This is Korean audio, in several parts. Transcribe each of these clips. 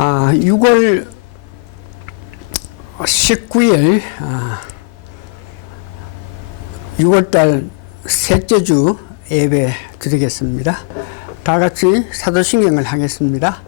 6월 19일 6월달 셋째 주 예배 드리겠습니다. 다 같이 사도신경을 하겠습니다.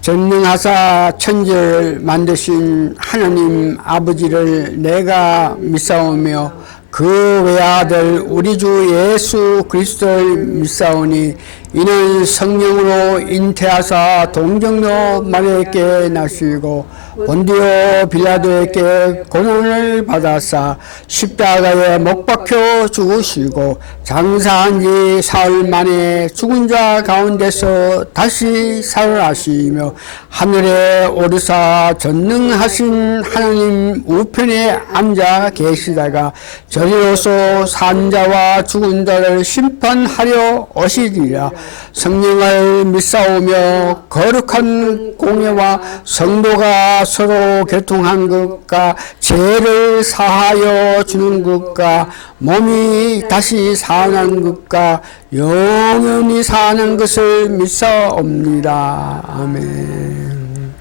전능하사 천지를 만드신 하나님 아버지를 내가 믿사오며 그 외아들 우리 주 예수 그리스도를 믿사오니 이는 성령으로 잉태하사 동정녀 마리아에게 나시고 본디오 빌라도에게 고난을 받아사 십자가에 못 박혀 죽으시고 장사한 지 사흘 만에 죽은 자 가운데서 다시 살아나시며 하늘에 오르사 전능하신 하나님 우편에 앉아 계시다가 저리로서 산 자와 죽은 자를 심판하려 오시리라. 성령을 믿사오며 거룩한 공예와 성도가 서로 교통한 것과 죄를 사하여 주는 것과 몸이 다시 사는 것과 영원히 사는 것을 믿사옵니다. 아멘.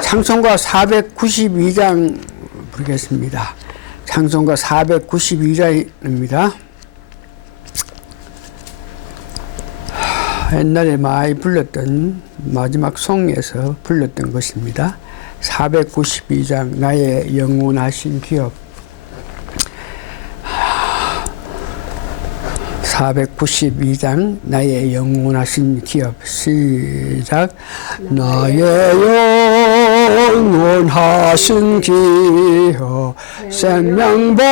찬송가 492장 부르겠습니다. 찬송가 492장입니다. 옛날에 많이 불렀던 마지막 송에서 불렀던 것입니다. 492장 나의 영원하신 기업. 492장 나의 영원하신 기업. 시작. 나의 영원하신 기업 생명보다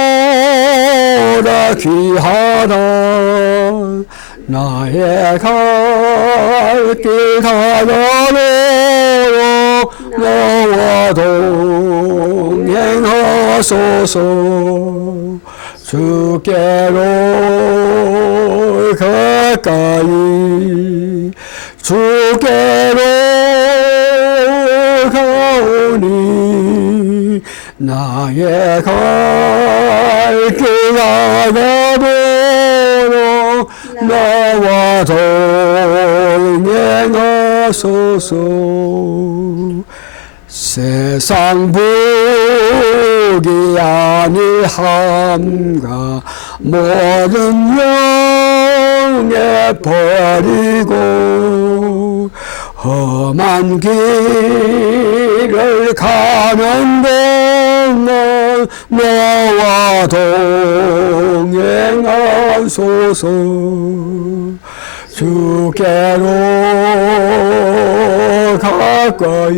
귀하다. 나의 갈 길 가다로 너와 동행하소서. 주께로 가까이 주께로 가오니 나의 갈 길 가다로 나와 동행하소서. 세상 복이 아니함과 모든 영에 버리고 험한 길을 가는 동안 너와 동행하소서. 주께로 가까이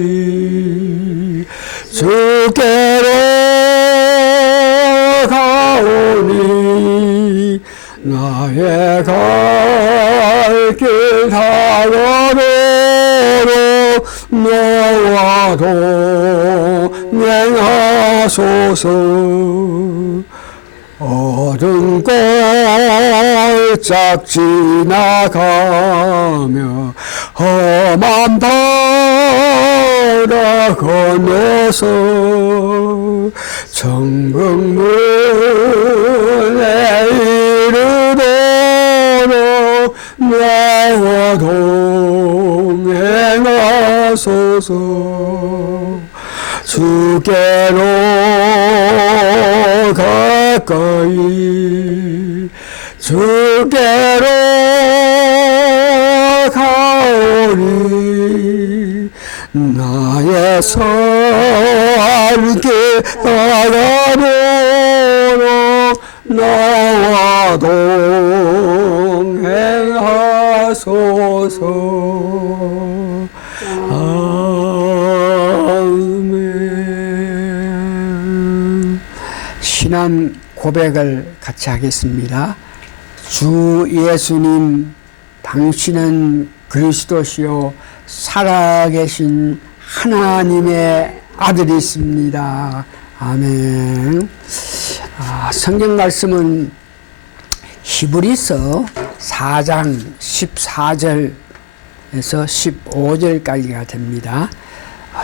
주께로 가오니 나의 갈 길 다가도록 너와 동행하소서. 어두운 골짝 지나가며 험한 바다 건너서 천국문에 이르도록 나와 동행하소서. 주께로 가까이 주께로 가오니 나의 살길 바라보러 나와 동행하소서. 아멘. 신앙 고백을 같이 하겠습니다. 주 예수님, 당신은 그리스도시요 살아계신 하나님의 아들이십니다. 아멘. 성경 말씀은 히브리서 4장 14절에서 15절까지가 됩니다.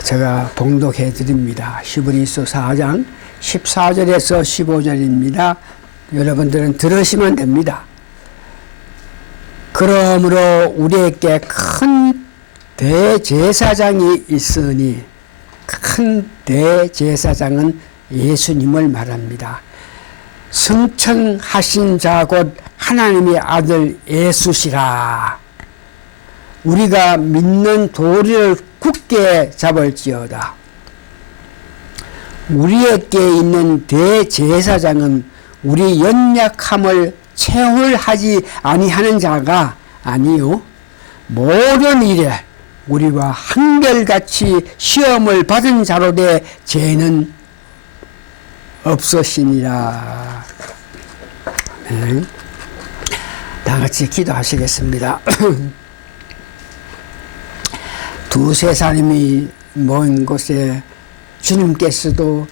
제가 봉독해 드립니다. 히브리서 4장 14절에서 15절입니다. 여러분들은 들으시면 됩니다. 그러므로 우리에게 큰 대제사장이 있으니, 큰 대제사장은 예수님을 말합니다. 승천하신 자 곧 하나님의 아들 예수시라. 우리가 믿는 도리를 굳게 잡을지어다. 우리에게 있는 대제사장은 우리 연약함을 체험하지 아니하는 자가 아니요, 모든 일에 우리와 한결같이 시험을 받은 자로 돼 죄는 없으시니라. 네. 다 같이 기도하시겠습니다. 두세 사람이 모인 곳에 주님께서도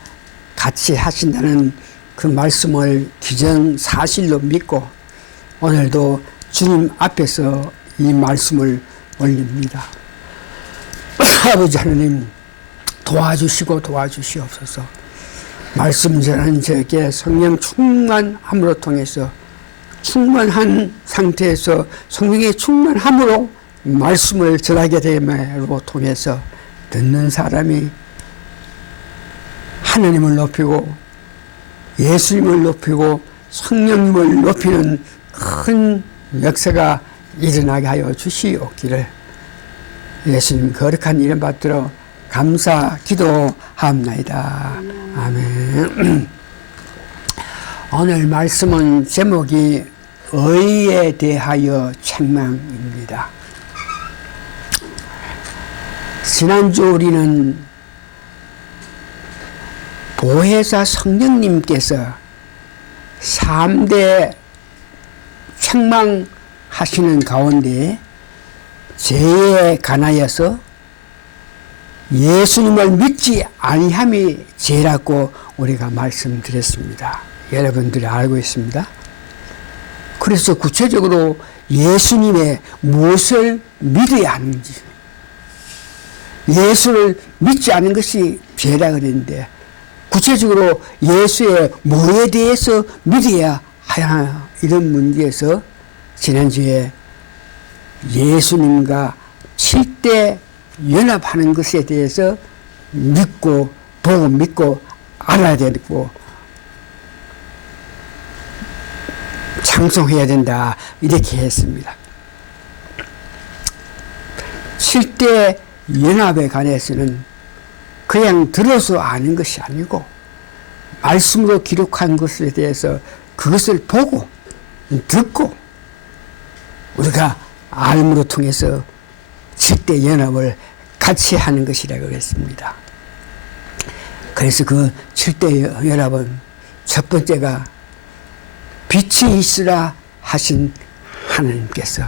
같이 하신다는 그 말씀을 기정사실로 믿고 오늘도 주님 앞에서 이 말씀을 올립니다. 아버지 하나님, 도와주시옵소서. 말씀 전하는 저에게 성령 충만함으로 통해서, 충만한 상태에서 성령의 충만함으로 말씀을 전하게 됨으로 통해서 듣는 사람이 하나님을 높이고 예수님을 높이고 성령님을 높이는 큰 역사가 일어나게 하여 주시옵기를 예수님 거룩한 이름 받들어 감사 기도합나이다. 아멘. 오늘 말씀은 제목이 의에 대하여 책망입니다. 지난주 우리는 보혜사 성령님께서 3대 책망하시는 가운데 죄에 관하여서 예수님을 믿지 아니함이 죄라고 우리가 말씀드렸습니다. 여러분들이 알고 있습니다. 그래서 구체적으로 예수님의 무엇을 믿어야 하는지, 예수를 믿지 않은 것이 죄라 그랬는데 구체적으로 예수의 뭐에 대해서 믿어야 하나, 이런 문제에서 지난주에 예수님과 7대 연합하는 것에 대해서 믿고 보고 믿고 알아야 되고 찬송해야 된다, 이렇게 했습니다. 7대 연합에 관해서는 그냥 들어서 아는 것이 아니고 말씀으로 기록한 것에 대해서 그것을 보고 듣고 우리가 알므로 통해서 7대 연합을 같이 하는 것이라고 했습니다. 그래서 그 7대 연합은 첫 번째가 빛이 있으라 하신 하나님께서,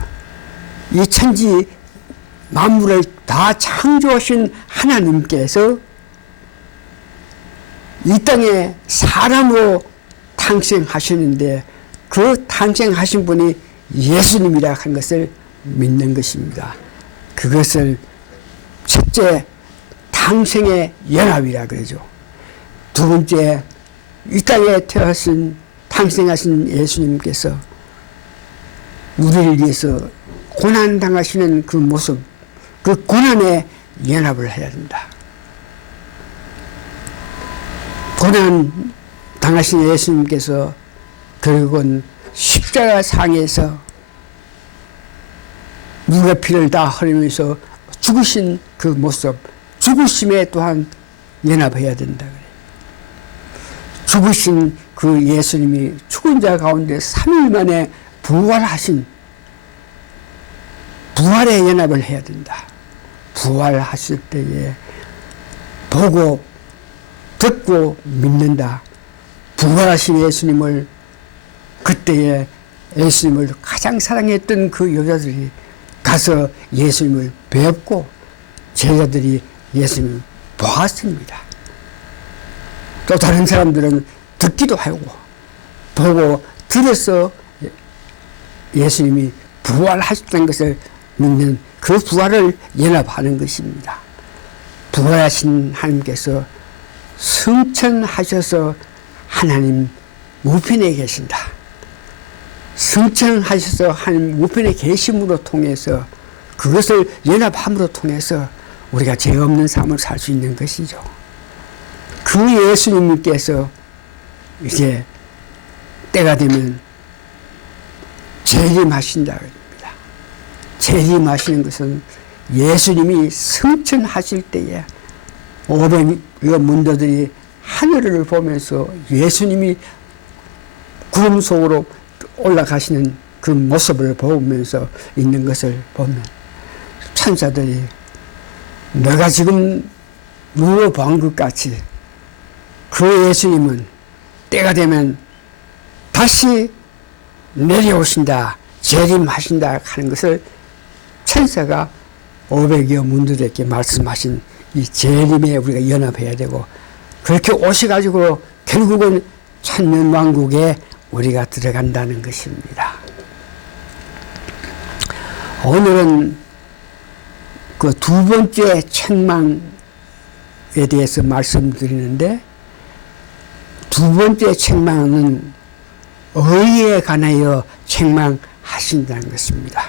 이 천지 만물을 다 창조하신 하나님께서 이 땅에 사람으로 탄생하시는데 그 탄생하신 분이 예수님이라 한 것을 믿는 것입니다. 그것을 첫째 탄생의 연합이라 그러죠. 두 번째, 이 땅에 탄생하신 예수님께서 우리를 위해서 고난당하시는 그 모습, 그 고난에 연합을 해야 된다. 고난 당하신 예수님께서 결국은 십자가 상에서 물의 피를 다 흘리면서 죽으신 그 모습, 죽으심에 또한 연합해야 된다 그래요. 죽으신 그 예수님이 죽은 자 가운데 3일 만에 부활하신, 부활에 연합을 해야 된다. 부활하실 때에 보고 듣고 믿는다. 부활하신 예수님을, 그때에 예수님을 가장 사랑했던 그 여자들이 가서 예수님을 뵙고 제자들이 예수님을 보았습니다. 또 다른 사람들은 듣기도 하고 보고 들어서 예수님이 부활하셨다는 것을 믿는 그 부활을 연합하는 것입니다. 부활하신 하나님께서 승천하셔서 하나님 우편에 계신다. 승천하셔서 하나님 우편에 계심으로 통해서 그것을 연합함으로 통해서 우리가 죄 없는 삶을 살 수 있는 것이죠. 그 예수님께서 이제 때가 되면 재림하신다 그럽니다. 재림하시는 것은 예수님이 승천하실 때에 500여 문도들이 하늘을 보면서 예수님이 구름 속으로 올라가시는 그 모습을 보면서 있는 것을 보면 천사들이 내가 지금 눈으로 본 것 같이 그 예수님은 때가 되면 다시 내려오신다, 재림하신다 하는 것을 천사가 500여 문들에게 말씀하신 이 재림에 우리가 연합해야 되고, 그렇게 오셔가지고 결국은 천년왕국에 우리가 들어간다는 것입니다. 오늘은 그 두 번째 책망에 대해서 말씀드리는데, 두 번째 책망은 의에 관하여 책망하신다는 것입니다.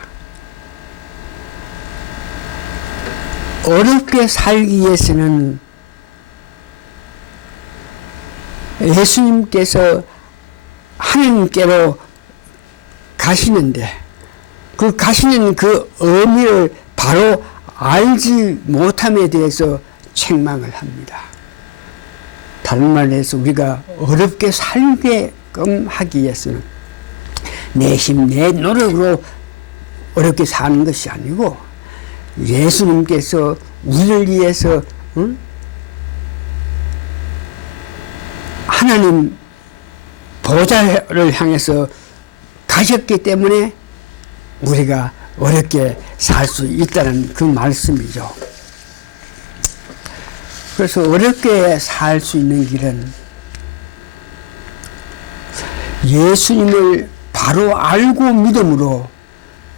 어렵게 살기 위해서는 예수님께서 하나님께로 가시는데 그 가시는 그 의미를 바로 알지 못함에 대해서 책망을 합니다. 다른 말로 해서 우리가 어렵게 살게끔 하기 위해서는 내 힘, 내 노력으로 어렵게 사는 것이 아니고 예수님께서 우리를 위해서 하나님 보좌를 향해서 가셨기 때문에 우리가 어렵게 살 수 있다는 그 말씀이죠. 그래서 어렵게 살 수 있는 길은 예수님을 바로 알고 믿음으로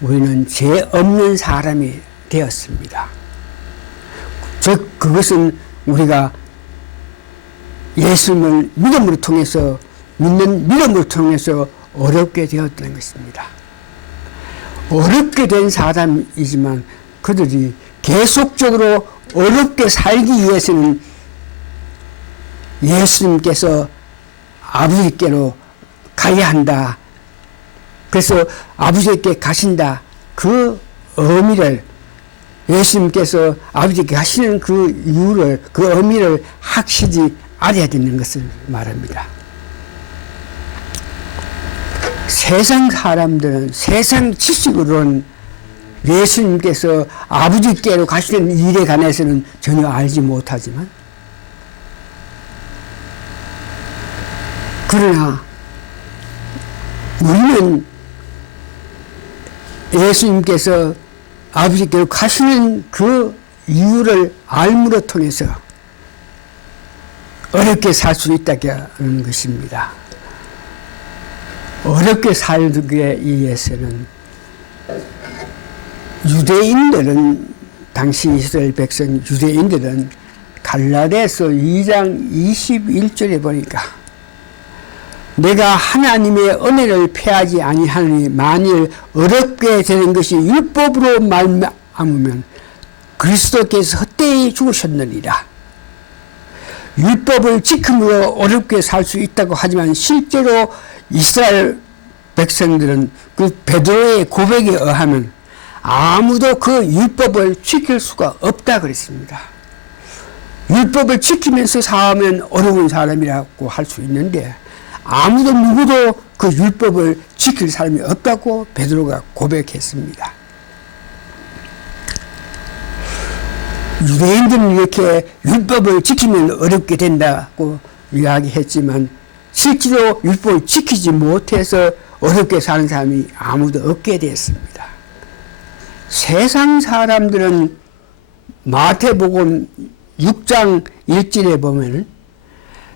우리는 죄 없는 사람이 되었습니다. 즉 그것은 우리가 예수님을 믿음으로 통해서 믿는 믿음으로 통해서 어렵게 되었다는 것입니다. 어렵게 된 사람이지만 그들이 계속적으로 어렵게 살기 위해서는 예수님께서 아버지께로 가야 한다. 그래서 아버지께 가신다. 그 의미를 예수님께서 아버지께 가시는 그 이유를, 그 의미를 확실히 알아야 되는 것을 말합니다. 세상 사람들은 세상 지식으로는 예수님께서 아버지께로 가시는 일에 관해서는 전혀 알지 못하지만, 그러나 우리는 예수님께서 아버지께로 가시는 그 이유를 알므로 통해서 어렵게 살 수 있다는 것입니다. 어렵게 살기 위해서는 유대인들은, 당시 이스라엘 백성 유대인들은 갈라디아서 2장 21절에 보니까 내가 하나님의 은혜를 패하지 아니하니 만일 어렵게 되는 것이 율법으로 말미암으면 그리스도께서 헛되이 죽으셨느니라. 율법을 지킴으로 어렵게 살 수 있다고 하지만 실제로 이스라엘 백성들은 그 베드로의 고백에 의하면 아무도 그 율법을 지킬 수가 없다 그랬습니다. 율법을 지키면서 사하면 어려운 사람이라고 할 수 있는데 아무도 누구도 그 율법을 지킬 사람이 없다고 베드로가 고백했습니다. 유대인들은 이렇게 율법을 지키면 어렵게 된다고 이야기했지만 실제로 율법을 지키지 못해서 어렵게 사는 사람이 아무도 없게 됐습니다. 세상 사람들은 마태복음 6장 1절에 보면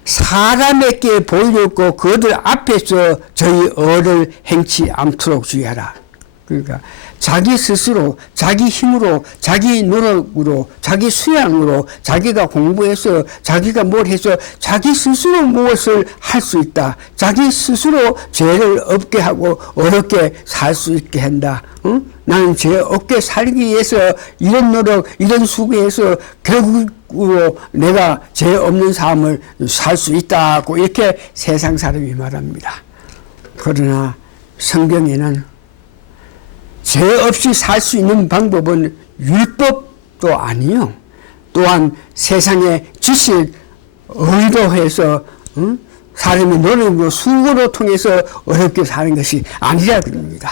사람에게 보이려고 그들 앞에서 저희 의를 행치 않도록 주의하라. 그러니까 자기 스스로, 자기 힘으로, 자기 노력으로, 자기 수양으로, 자기가 공부해서, 자기가 뭘 해서 자기 스스로 무엇을 할 수 있다. 자기 스스로 죄를 없게 하고 어렵게 살 수 있게 한다. 나는 죄 없게 살기 위해서 이런 노력, 이런 수고해서 결국으로 내가 죄 없는 삶을 살 수 있다고 이렇게 세상 사람이 말합니다. 그러나 성경에는 죄 없이 살 수 있는 방법은 율법도 아니요. 또한 세상의 지식, 의도해서 사람이 노력으로 수고로 통해서 어렵게 사는 것이 아니라 그럽니다.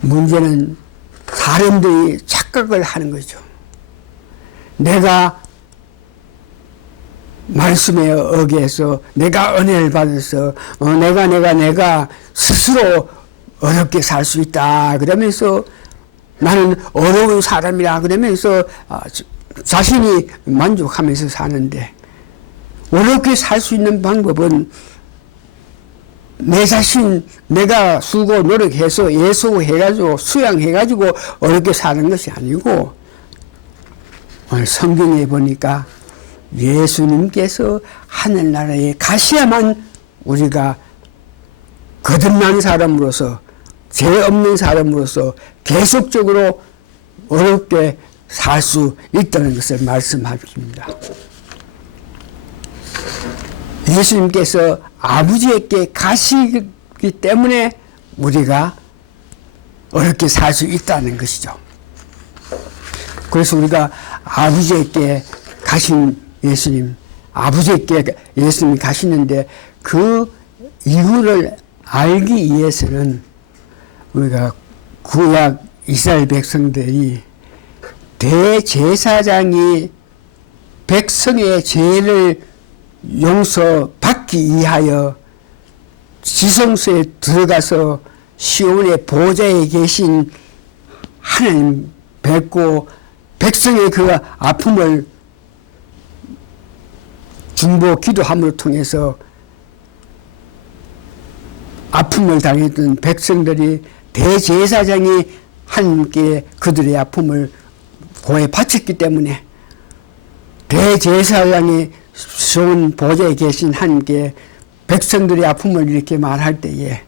문제는 사람들이 착각을 하는 거죠. 내가 말씀에 어기해서 내가 은혜를 받아서 내가 스스로 어렵게 살 수 있다 그러면서 나는 어려운 사람이라 그러면서 자신이 만족하면서 사는데, 어렵게 살 수 있는 방법은 내 자신, 내가 수고 노력해서 예수해가지고 수양해가지고 어렵게 사는 것이 아니고, 오늘 성경에 보니까 예수님께서 하늘나라에 가셔야만 우리가 거듭난 사람으로서, 죄 없는 사람으로서 계속적으로 어렵게 살 수 있다는 것을 말씀하십니다. 예수님께서 아버지에게 가시기 때문에 우리가 어렵게 살 수 있다는 것이죠. 그래서 우리가 아버지에게 가신 예수님, 아버지에게 예수님이 가시는데 그 이유를 알기 위해서는 우리가 구약 이스라엘 백성들이 대제사장이 백성의 죄를 용서받기 위하여 지성소에 들어가서 시온의 보좌에 계신 하나님 뵙고 백성의 그 아픔을 중보 기도함을 통해서 아픔을 당했던 백성들이 대제사장이 하나님께 그들의 아픔을 고해 바쳤기 때문에 대제사장이 시온 보좌에 계신 하나님께 백성들의 아픔을 이렇게 말할 때에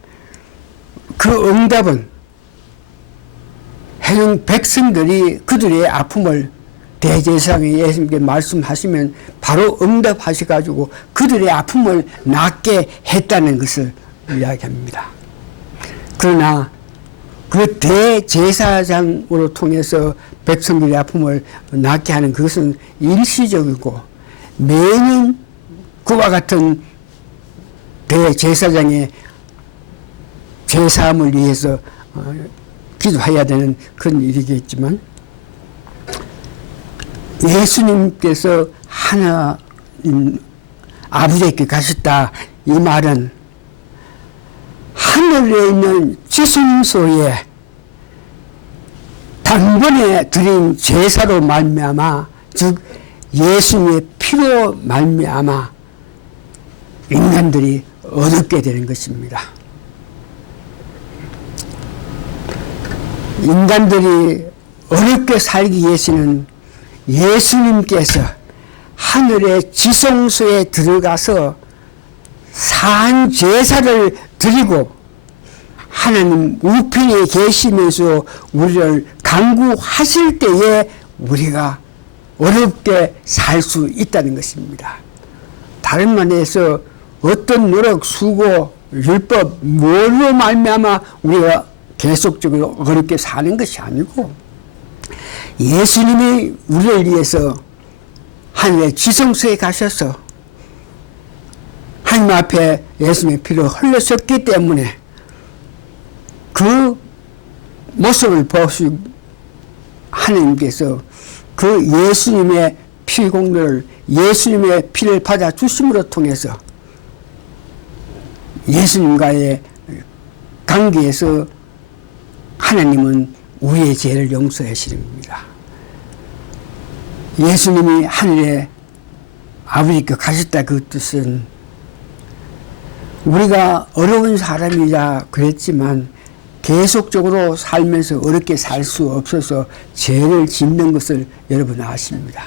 그 응답은 해당 백성들이 그들의 아픔을 대제사장이 예수님께 말씀하시면 바로 응답하셔가지고 그들의 아픔을 낫게 했다는 것을 이야기합니다. 그러나 그 대제사장으로 통해서 백성들의 아픔을 낫게 하는 그것은 일시적이고 매년 그와 같은 대제사장의 죄사함을 위해서 기도해야 되는 그런 일이겠지만, 예수님께서 하나님 아버지에게 가셨다 이 말은 하늘에 있는 지성소에 단번에 드린 제사로 말미암아, 즉 예수님의 피로 말미암아 인간들이 얻게 되는 것입니다. 인간들이 어렵게 살기 위해서는 예수님께서 하늘의 지성소에 들어가서 산 제사를 드리고 하나님 우편에 계시면서 우리를 간구하실 때에 우리가 어렵게 살 수 있다는 것입니다. 다른 말에서 어떤 노력, 수고, 율법, 뭘로 말미암아 우리가 계속적으로 어렵게 사는 것이 아니고, 예수님이 우리를 위해서 하늘의 지성소에 가셔서 하나님 앞에 예수님의 피를 흘렸었기 때문에 그 모습을 보시고 하나님께서 그 예수님의 피 공로를, 예수님의 피를 받아 주심으로 통해서 예수님과의 관계에서 하나님은 우리의 죄를 용서하시는 겁니다. 예수님이 하늘에 아버지께 가셨다 그 뜻은 우리가 어려운 사람이라 그랬지만 계속적으로 살면서 어렵게 살 수 없어서 죄를 짓는 것을 여러분 아십니다.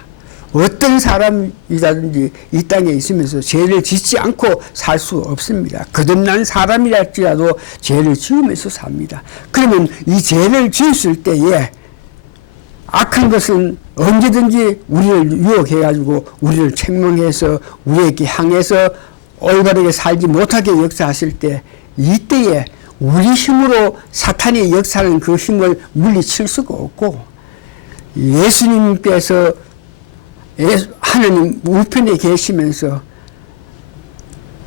어떤 사람이라든지 이 땅에 있으면서 죄를 짓지 않고 살 수 없습니다. 거듭난 사람이랄지라도 죄를 지으면서 삽니다. 그러면 이 죄를 지었을 때에 악한 것은 언제든지 우리를 유혹해가지고 우리를 책망해서 우리에게 향해서 올바르게 살지 못하게 역사하실 때, 이때에 우리 힘으로 사탄이 역사하는 그 힘을 물리칠 수가 없고, 예수님께서 하나님 우편에 계시면서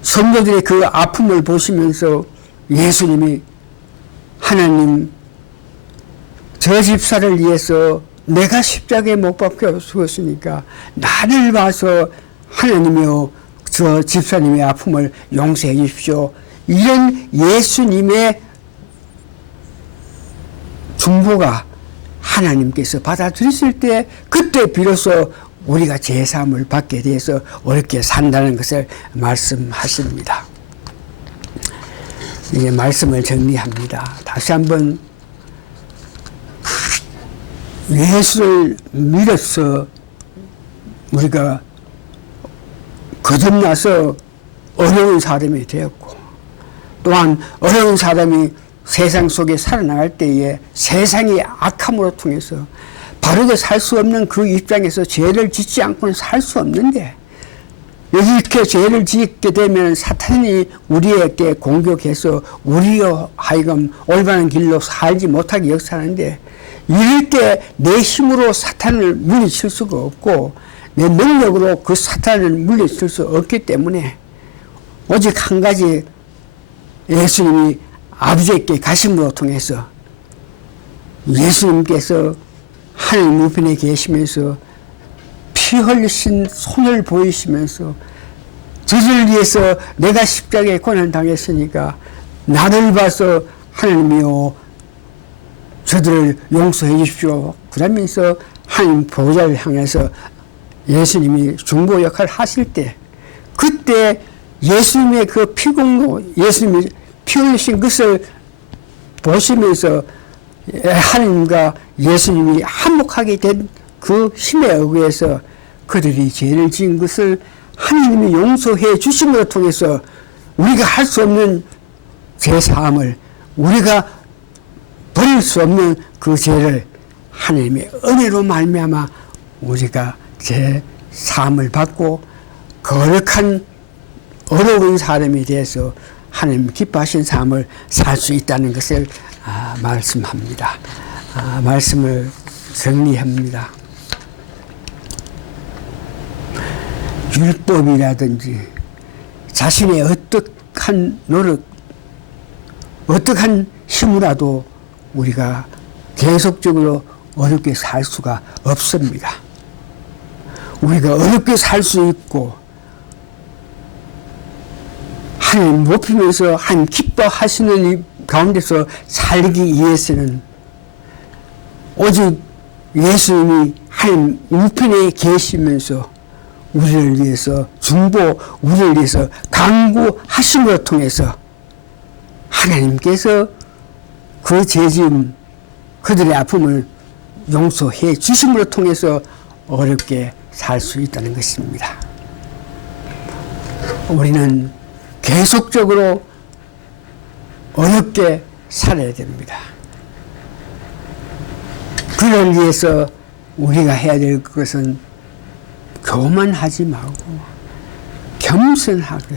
성도들의 그 아픔을 보시면서 예수님이 하나님, 저 집사를 위해서 내가 십자가에 못 박혀 죽었으니까 나를 봐서 하나님이여 저 집사님의 아픔을 용서해 주십시오. 이런 예수님의 중보가 하나님께서 받아들이실 때, 그때 비로소 우리가 제사함을 받게 돼서 어렵게 산다는 것을 말씀하십니다. 이제 말씀을 정리합니다. 다시 한번 예수를 믿어서 우리가 거듭나서 어려운 사람이 되었고, 또한 어려운 사람이 세상 속에 살아나갈 때에 세상의 악함으로 통해서 바르게 살 수 없는 그 입장에서 죄를 짓지 않고는 살 수 없는데, 이렇게 죄를 짓게 되면 사탄이 우리에게 공격해서 우리가 하여금 올바른 길로 살지 못하게 역사하는데, 이럴 때 내 힘으로 사탄을 물리칠 수가 없고 내 능력으로 그 사탄을 물리칠 수 없기 때문에 오직 한 가지, 예수님이 아버지께 가심으로 통해서 예수님께서 하나님 우편에 계시면서 피 흘리신 손을 보이시면서 저를 위해서 내가 십자가에 고난당했으니까 나를 봐서 하나님이여 저들을 용서해 주십시오. 그러면서 하나님 보좌를 향해서 예수님이 중보 역할을 하실 때, 그때 예수님의 그 피공로, 예수님이 피 흘리신 것을 보시면서 하나님과 예수님이 한몫하게 된 그 힘에 의해서 그들이 죄를 지은 것을 하나님이 용서해 주심으로 통해서 우리가 할 수 없는 죄사함을, 우리가 버릴 수 없는 그 죄를 하나님의 은혜로 말미암아 우리가 죄 사함을 받고 거룩한 어려운 사람에 대해서 하나님 기뻐하신 삶을 살 수 있다는 것을 말씀합니다. 말씀을 정리합니다. 율법이라든지 자신의 어떠한 노력, 어떠한 힘으로라도 우리가 계속적으로 어렵게 살 수가 없습니다. 우리가 어렵게 살 수 있고 하나님 높이면서 하나님 기뻐하시는 이 가운데서 살기 위해서는 오직 예수님이 하나님 우편에 계시면서 우리를 위해서 중보, 우리를 위해서 강구하심을 통해서 하나님께서 그 죄짐, 그들의 아픔을 용서해 주심으로 통해서 어렵게 살 수 있다는 것입니다. 우리는 계속적으로 어렵게 살아야 됩니다. 그를 위해서 우리가 해야 될 것은 교만하지 말고 겸손하게,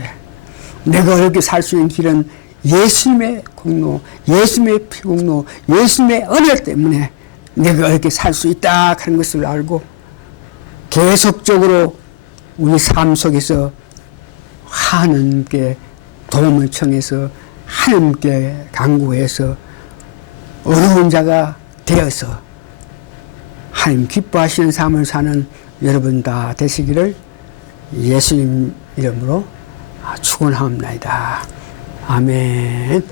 내가 어렵게 살 수 있는 길은 예수님의 공로, 예수님의 피공로, 예수님의 은혜 때문에 내가 어렵게 살 수 있다 하는 것을 알고 계속적으로 우리 삶 속에서 하나님께 도움을 청해서 하나님께 간구해서 어려운 자가 되어서 하나님 기뻐하시는 삶을 사는 여러분 다 되시기를 예수님 이름으로 축원하옵나이다. 아멘.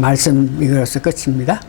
말씀 이거로서 끝입니다.